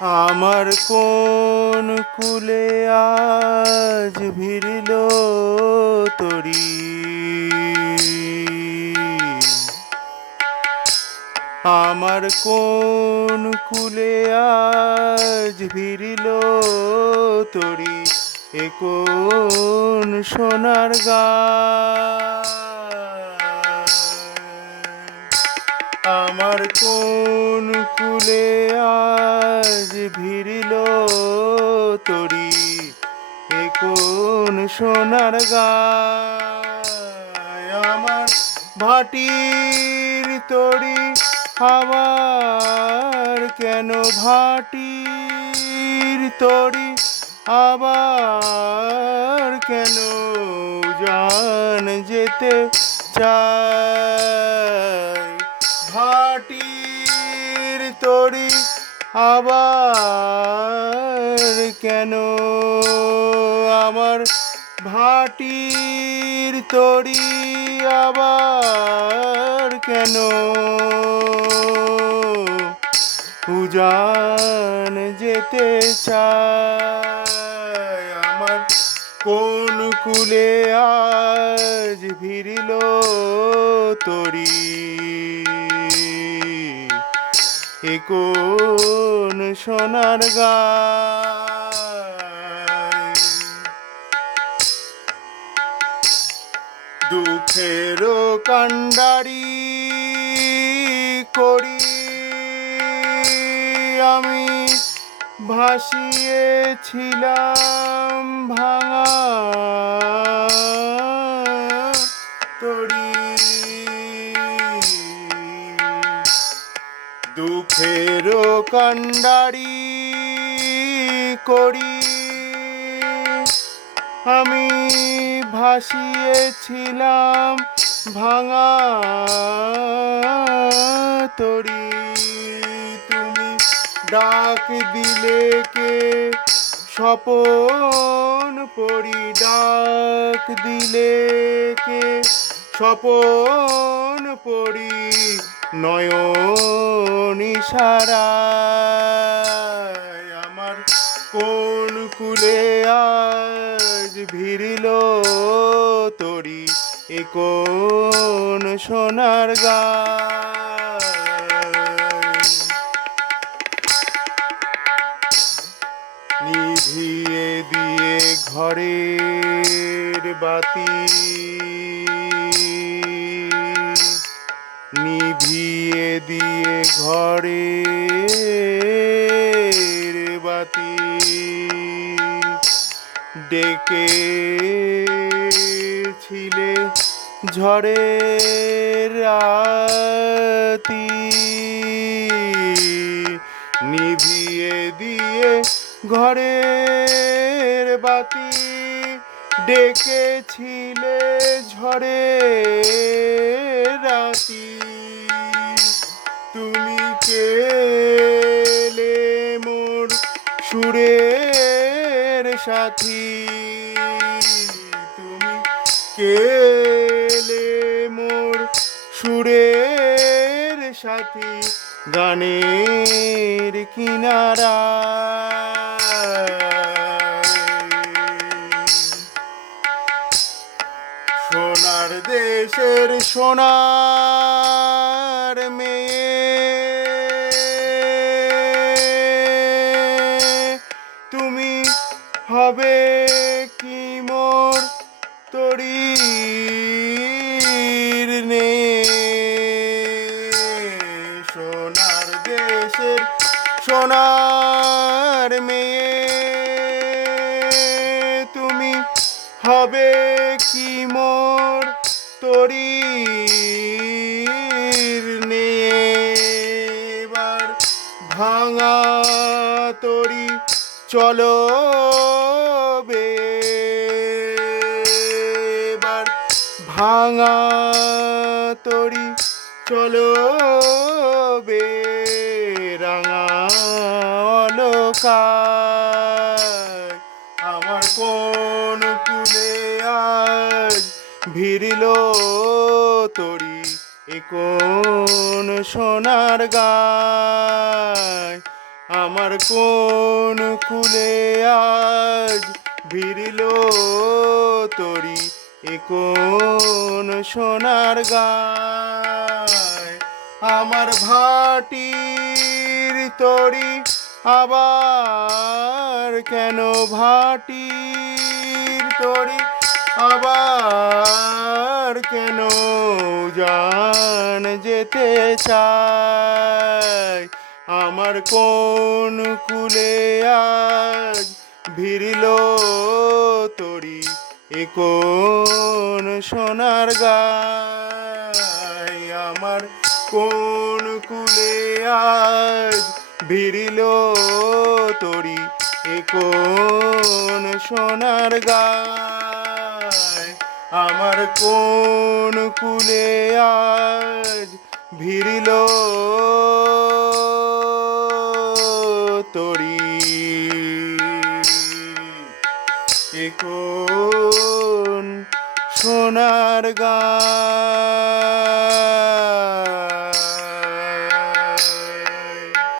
আমার কোন কুলে আজ ভিড়ল তরি? আমার কোন কুলে আজ ভিড়ল তরি? এ কোন সোনার গা আমার কোন কুলে আজ ভিড়ল তরি? এ কোন সোনার গায় আমার ভাটির তরি? আবার কেন ভাটির তরি? আবার কেন জান যেতে চাই ভাটির তরি আবার কেন? আমার ভাটির তরি আবার কেন? উজান যেতে চায় আমার কোন কুলে আজ ভিড়ল তরি। এ সোনার গায় দুঃখের কান্ডারি করি আমি ভাসিয়েছিলাম ভাঙা দুঃখের কান্ডারি করি। আমি ভাসিয়েছিলাম ভাঙা তরি। তুমি ডাক দিলে কে? স্বপন পরি ডাক দিলে কে? স্বপন পরি নয়ন ইশারায় আমার কোন কুলে আজ ভিড়ল তরি? এ কোন সোনার গা নিভিয়ে দিয়ে ঘরের বাতি দিয়ে ঘরে বাতি ডেকে ছিলে ঝড়ের রাতি নিভিয়ে দিয়ে ঘরের বাতি ডেকেছিলে ঝড়ের রাতি কেলে মোর সুরের সাথী। তুমি কেলে মোর সুরের সাথী গানের কিনারা? সোনার দেশের সোনার মেয়ে তরির নে সোনার দেশের সোনার মেয়ে, তুমি হবে কি মোর তরির নিয়ে এবার ভাঙা তরি, চলো বে ভাঙা তরি, চলো বে রাঙা অলকায়। আমার কোন কুলে আজ ভিড়ল তরি, এ কোন সোনার গায়। আমার কোন কুলে আজ ভিড়িল তরি কোন সোনার গায়? আমার ভাটির তরি আবার কেন ভাটির তরি আবার কেন জান যেতে চায়? আমার কোন কুলে আজ ভিড়িল তরি কোন সোনার গায়? আমার কোন কুলে আজ ভিড়িল তরি? এ কোন সোনার গায়? আমার কোন কুলে আজ ভিড়িল কোন সোনার